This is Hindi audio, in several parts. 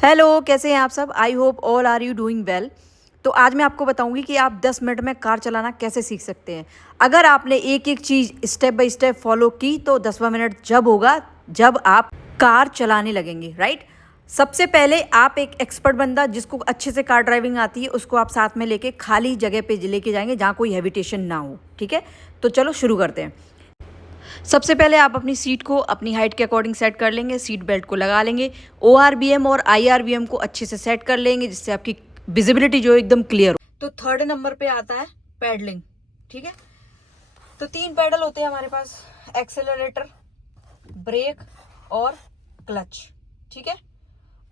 हेलो, कैसे हैं आप सब। I hope all are you doing well. तो आज मैं आपको बताऊंगी कि आप 10 मिनट में कार चलाना कैसे सीख सकते हैं। अगर आपने एक एक चीज़ स्टेप बाय स्टेप फॉलो की तो 10वां मिनट जब होगा जब आप कार चलाने लगेंगे, राइट। सबसे पहले आप एक एक्सपर्ट बंदा जिसको अच्छे से कार ड्राइविंग आती है उसको आप साथ में लेके खाली जगह पे लेके जाएंगे जहाँ कोई हैबिटेशन ना हो, ठीक है। तो चलो शुरू करते हैं। सबसे पहले आप अपनी सीट को अपनी हाइट के अकॉर्डिंग सेट कर लेंगे, सीट बेल्ट को लगा लेंगे, ORVM और IRVM को अच्छे से सेट कर लेंगे जिससे आपकी विजिबिलिटी जो एकदम क्लियर हो। तो थर्ड नंबर पे आता है पैडलिंग, ठीक है। तो 3 पैडल होते हैं हमारे पास, एक्सेलरेटर, ब्रेक और क्लच, ठीक है।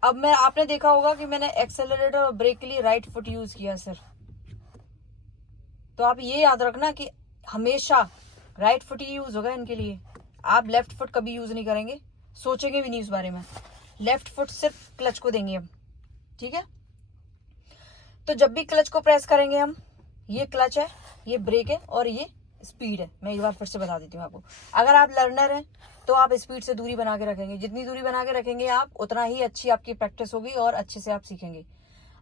अब आपने देखा होगा कि मैंने एक्सेलरेटर और ब्रेक के लिए राइट फुट यूज किया सर। तो आप ये याद रखना कि हमेशा राइट फुट ही यूज होगा इनके लिए। आप लेफ्ट फुट कभी यूज नहीं करेंगे, सोचेंगे भी नहीं उस बारे में। लेफ्ट फुट सिर्फ क्लच को देंगे हम, ठीक है। तो जब भी क्लच को प्रेस करेंगे हम, ये क्लच है, ये ब्रेक है और ये स्पीड है। मैं एक बार फिर से बता देती हूँ आपको। अगर आप लर्नर हैं तो आप स्पीड से दूरी बना के रखेंगे, जितनी दूरी बना के रखेंगे आप उतना ही अच्छी आपकी प्रैक्टिस होगी और अच्छे से आप सीखेंगे।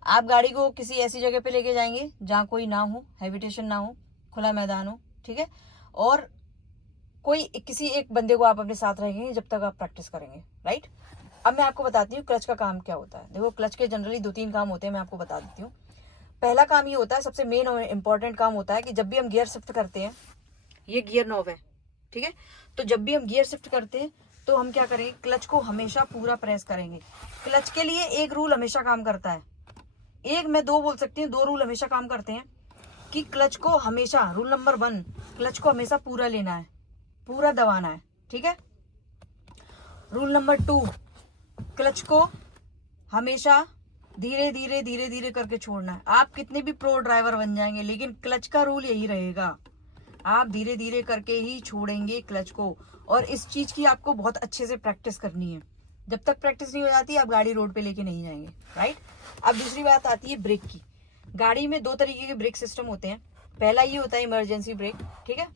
आप गाड़ी को किसी ऐसी जगह पे लेके जाएंगे जहाँ कोई ना हो, हैबिटेशन ना हो, खुला मैदान हो, ठीक है। और किसी एक बंदे को आप अपने साथ रहेंगे जब तक आप प्रैक्टिस करेंगे, राइट। अब मैं आपको बताती हूँ क्लच का काम क्या होता है। देखो, क्लच के जनरली 2-3 काम होते हैं, मैं आपको बता देती हूँ। पहला काम ये होता है, सबसे मेन और इम्पोर्टेंट काम होता है कि जब भी हम गियर शिफ्ट करते हैं, ये गियर नॉब है, ठीक है। तो जब भी हम गियर शिफ्ट करते हैं तो हम क्या करेंगे, क्लच को हमेशा पूरा प्रेस करेंगे। क्लच के लिए एक रूल हमेशा काम करता है, एक मैं 2 बोल सकती हूँ, 2 रूल हमेशा काम करते हैं कि क्लच को हमेशा, रूल नंबर 1, क्लच को हमेशा पूरा लेना है, पूरा दबाना है, ठीक है। रूल नंबर 2, क्लच को हमेशा धीरे धीरे धीरे धीरे करके छोड़ना है। आप कितने भी प्रो ड्राइवर बन जाएंगे लेकिन क्लच का रूल यही रहेगा, आप धीरे धीरे करके ही छोड़ेंगे क्लच को। और इस चीज की आपको बहुत अच्छे से प्रैक्टिस करनी है। जब तक प्रैक्टिस नहीं हो जाती आप गाड़ी रोड पे लेके नहीं जाएंगे, राइट। अब दूसरी बात आती है ब्रेक की। गाड़ी में 2 तरीके के ब्रेक सिस्टम होते हैं। पहला ये होता है इमरजेंसी ब्रेक, ठीक है।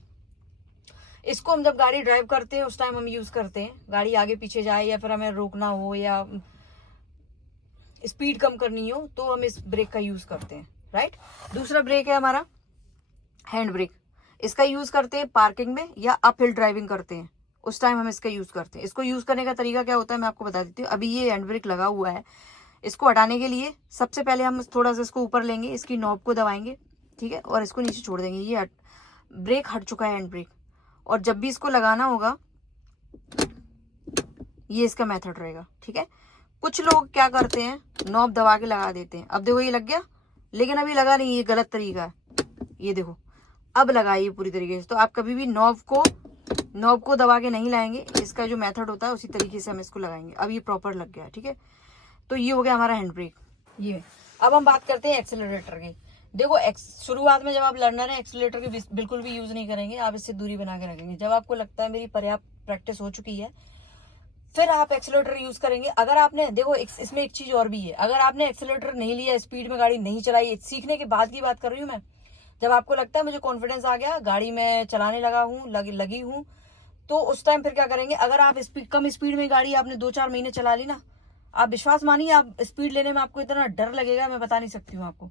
इसको हम जब गाड़ी ड्राइव करते हैं उस टाइम हम यूज करते हैं, गाड़ी आगे पीछे जाए या फिर हमें रोकना हो या स्पीड कम करनी हो तो हम इस ब्रेक का यूज करते हैं, राइट। दूसरा ब्रेक है हमारा हैंड ब्रेक। इसका यूज करते हैं पार्किंग में या अप हिल ड्राइविंग करते हैं उस टाइम हम इसका यूज करते हैं। इसको यूज करने का तरीका क्या होता है मैं आपको बता देती हूँ। अभी ये हैंड ब्रेक लगा हुआ है, इसको हटाने के लिए सबसे पहले हम थोड़ा सा इसको ऊपर लेंगे, इसकी नॉब को दबाएंगे, ठीक है, और इसको नीचे छोड़ देंगे। ये ब्रेक हट चुका है, हैंड ब्रेक। और जब भी इसको लगाना होगा ये इसका मेथड रहेगा, ठीक है। कुछ लोग क्या करते हैं, नॉब दबा के लगा देते हैं। अब देखो ये लग गया, लेकिन अभी लगा नहीं, ये गलत तरीका है। ये देखो अब लगाइए पूरी तरीके से। तो आप कभी भी नॉब को दबा के नहीं लाएंगे, इसका जो मेथड होता है उसी तरीके से हम इसको लगाएंगे। अब ये प्रॉपर लग गया, ठीक है। तो ये हो गया हमारा हैंड ब्रेक। ये अब हम बात करते हैं एक्सेलरेटर की। देखो शुरुआत में जब आप लर्नर है एक्सेलरेटर की बिल्कुल भी यूज नहीं करेंगे, आप इससे दूरी बना के रखेंगे। जब आपको लगता है मेरी पर्याप्त प्रैक्टिस हो चुकी है फिर आप एक्सेलरेटर यूज करेंगे। अगर आपने देखो इसमें एक चीज और भी है, अगर आपने एक्सेलरेटर नहीं लिया, स्पीड में गाड़ी नहीं चलाई, सीखने के बाद की बात कर रही हूँ मैं, जब आपको लगता है मुझे कॉन्फिडेंस आ गया, गाड़ी में चलाने लगा हूँ, लगी हूँ, तो उस टाइम फिर क्या करेंगे। अगर आप कम स्पीड में गाड़ी आपने 2-4 महीने चला ली ना, आप विश्वास मानिए आप स्पीड लेने में आपको इतना डर लगेगा मैं बता नहीं सकती हूँ आपको।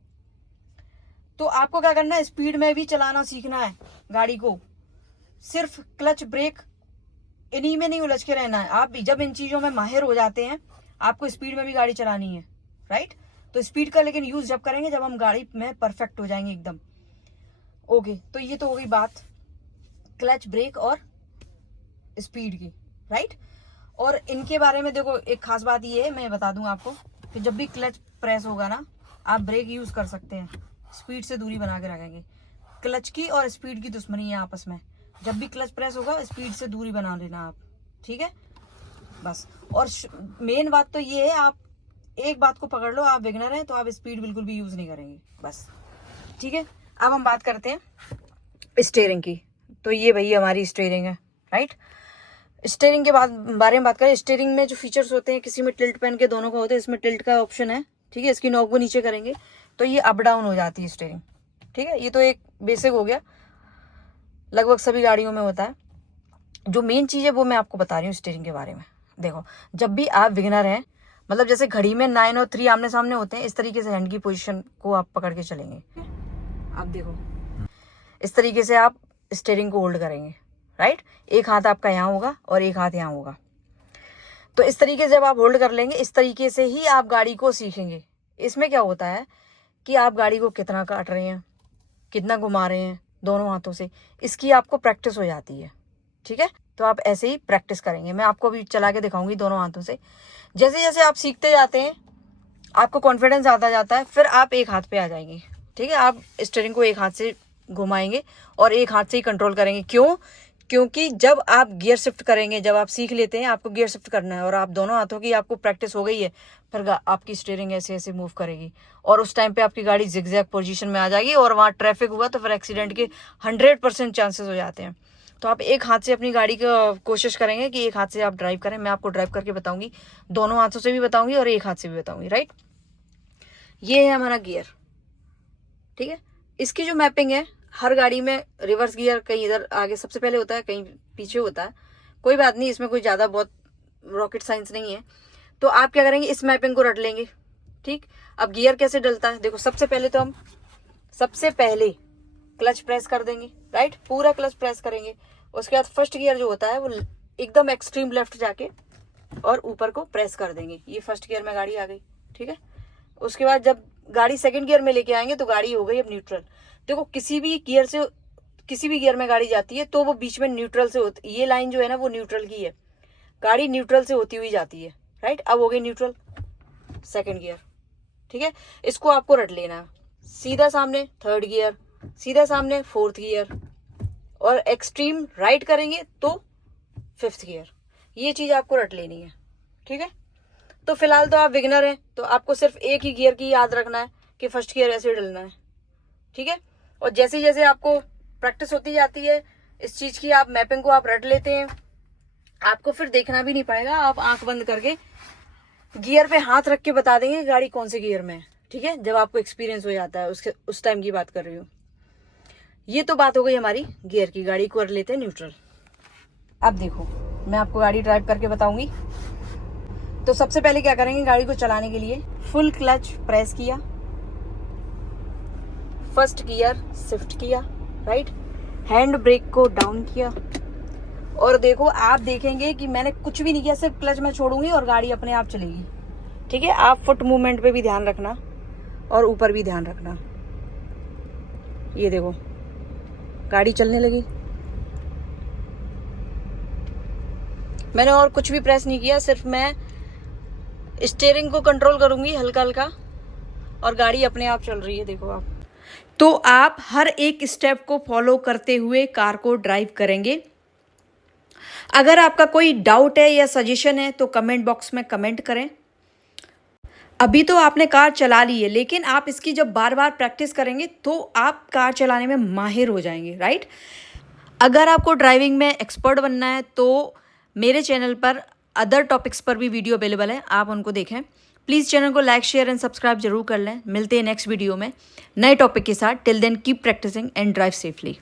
तो आपको क्या करना है, स्पीड में भी चलाना सीखना है गाड़ी को। सिर्फ क्लच ब्रेक इन्हीं में नहीं उलझ के रहना है। आप जब इन चीजों में माहिर हो जाते हैं आपको स्पीड में भी गाड़ी चलानी है, राइट। तो स्पीड का लेकिन यूज जब करेंगे जब हम गाड़ी में परफेक्ट हो जाएंगे एकदम। ओके, तो ये तो हो गई बात क्लच ब्रेक और स्पीड की, राइट। और इनके बारे में देखो एक खास बात ये है, मैं बता दूं आपको कि जब भी क्लच प्रेस होगा ना आप ब्रेक यूज कर सकते हैं, स्पीड से दूरी बना के रखेंगे। क्लच की और स्पीड की दुश्मनी है आपस में। जब भी क्लच प्रेस होगा स्पीड से दूरी बना लेना आप, ठीक है, बस। और मेन बात तो ये है, आप एक बात को पकड़ लो, आप बिगनर हैं तो आप स्पीड बिल्कुल भी यूज नहीं करेंगे, बस, ठीक है। अब हम बात करते हैं स्टीयरिंग की। तो ये भाई हमारी स्टीयरिंग है, राइट। स्टीयरिंग के बारे में बात करें, स्टीयरिंग में जो फीचर्स होते हैं, किसी में टिल्ट पेन के दोनों का होता है, इसमें टिल्ट का ऑप्शन है, ठीक है। इसकी नॉब को नीचे करेंगे तो ये अप डाउन हो जाती है स्टीयरिंग, ठीक है। ये तो एक बेसिक हो गया, लगभग सभी गाड़ियों में होता है। जो मेन चीज है वो मैं आपको बता रही हूँ स्टीयरिंग के बारे में। देखो, जब भी आप बिगिनर हैं मतलब जैसे घड़ी में 9 और 3 आमने सामने होते हैं, इस तरीके से हैंड की पोजीशन को आप पकड़ के चलेंगे। आप देखो इस तरीके से आप स्टीयरिंग को होल्ड करेंगे, राइट। एक हाथ आपका यहाँ होगा और एक हाथ यहाँ होगा। तो इस तरीके से जब आप होल्ड कर लेंगे, इस तरीके से ही आप गाड़ी को सीखेंगे। इसमें क्या होता है कि आप गाड़ी को कितना काट रहे हैं, कितना घुमा रहे हैं दोनों हाथों से, इसकी आपको प्रैक्टिस हो जाती है, ठीक है। तो आप ऐसे ही प्रैक्टिस करेंगे। मैं आपको अभी चला के दिखाऊंगी दोनों हाथों से। जैसे जैसे आप सीखते जाते हैं आपको कॉन्फिडेंस आता जाता है, फिर आप एक हाथ पे आ जाएंगे, ठीक है। आप स्टीयरिंग को एक हाथ से घुमाएंगे और एक हाथ से ही कंट्रोल करेंगे। क्यों? क्योंकि जब आप गियर शिफ्ट करेंगे, जब आप सीख लेते हैं आपको गियर शिफ्ट करना है और आप दोनों हाथों की आपको प्रैक्टिस हो गई है, फिर आपकी स्टीयरिंग ऐसे ऐसे मूव करेगी और उस टाइम पे आपकी गाड़ी जिगजैग पोजीशन में आ जाएगी और वहाँ ट्रैफिक हुआ तो फिर एक्सीडेंट के 100% चांसेस हो जाते हैं। तो आप एक हाथ से अपनी गाड़ी का कोशिश करेंगे कि एक हाथ से आप ड्राइव करें। मैं आपको ड्राइव करके बताऊंगी, दोनों हाथों से भी बताऊंगी और एक हाथ से भी बताऊंगी, राइट। ये है हमारा गियर, ठीक है। इसकी जो मैपिंग है, हर गाड़ी में रिवर्स गियर कहीं इधर आगे सबसे पहले होता है, कहीं पीछे होता है। कोई बात नहीं, इसमें कोई ज्यादा बहुत रॉकेट साइंस नहीं है। तो आप क्या करेंगे, इस मैपिंग को रट लेंगे, ठीक। अब गियर कैसे डलता है, देखो सबसे पहले तो हम क्लच प्रेस कर देंगे, राइट। पूरा क्लच प्रेस करेंगे। उसके बाद फर्स्ट गियर जो होता है वो एकदम एक्सट्रीम लेफ्ट जाके और ऊपर को प्रेस कर देंगे। ये फर्स्ट गियर में गाड़ी आ गई, ठीक है। उसके बाद जब गाड़ी सेकंड गियर में लेके आएंगे तो गाड़ी हो गई अब न्यूट्रल। देखो किसी भी गियर में गाड़ी जाती है तो वो बीच में न्यूट्रल से होती, ये लाइन जो है ना वो न्यूट्रल की है, गाड़ी न्यूट्रल से होती हुई जाती है, राइट। अब हो गई न्यूट्रल सेकंड गियर, ठीक है। इसको आपको रट लेना। सीधा सामने थर्ड गियर, सीधा सामने फोर्थ गियर और एक्सट्रीम राइट करेंगे तो फिफ्थ गियर। ये चीज आपको रट लेनी है, ठीक है। तो फिलहाल तो आप बिगिनर हैं, तो आपको सिर्फ एक ही गियर की याद रखना है कि फर्स्ट गियर ऐसे डलना है, ठीक है। और जैसे जैसे आपको प्रैक्टिस होती जाती है इस चीज की, आप मैपिंग को आप रट लेते हैं, आपको फिर देखना भी नहीं पड़ेगा। आप आंख बंद करके गियर पे हाथ रख के बता देंगे गाड़ी कौन से गियर में है, ठीक है। जब आपको एक्सपीरियंस हो जाता है उस टाइम की बात कर रही हूँ। ये तो बात हो गई हमारी गियर की। गाड़ी को कर लेते हैं न्यूट्रल। अब देखो मैं आपको गाड़ी ड्राइव करके बताऊंगी। तो सबसे पहले क्या करेंगे, गाड़ी को चलाने के लिए फुल क्लच प्रेस किया, फर्स्ट गियर शिफ्ट किया, राइट। हैंड ब्रेक को डाउन किया और देखो आप देखेंगे कि मैंने कुछ भी नहीं किया, सिर्फ क्लच में छोड़ूंगी और गाड़ी अपने आप चलेगी, ठीक है। आप फुट मूवमेंट पे भी ध्यान रखना और ऊपर भी ध्यान रखना। ये देखो गाड़ी चलने लगी। मैंने और कुछ भी प्रेस नहीं किया, सिर्फ मैं स्टीयरिंग को कंट्रोल करूंगी हल्का हल्का और गाड़ी अपने आप चल रही है, देखो आप। तो आप हर एक स्टेप को फॉलो करते हुए कार को ड्राइव करेंगे। अगर आपका कोई डाउट है या सजेशन है तो कमेंट बॉक्स में कमेंट करें। अभी तो आपने कार चला ली है, लेकिन आप इसकी जब बार बार प्रैक्टिस करेंगे तो आप कार चलाने में माहिर हो जाएंगे, राइट। अगर आपको ड्राइविंग में एक्सपर्ट बनना है तो मेरे चैनल पर अदर टॉपिक्स पर भी वीडियो अवेलेबल है, आप उनको देखें। प्लीज़ चैनल को लाइक शेयर एंड सब्सक्राइब जरूर कर लें। मिलते हैं नेक्स्ट वीडियो में नए टॉपिक के साथ। Till then keep practicing and drive safely.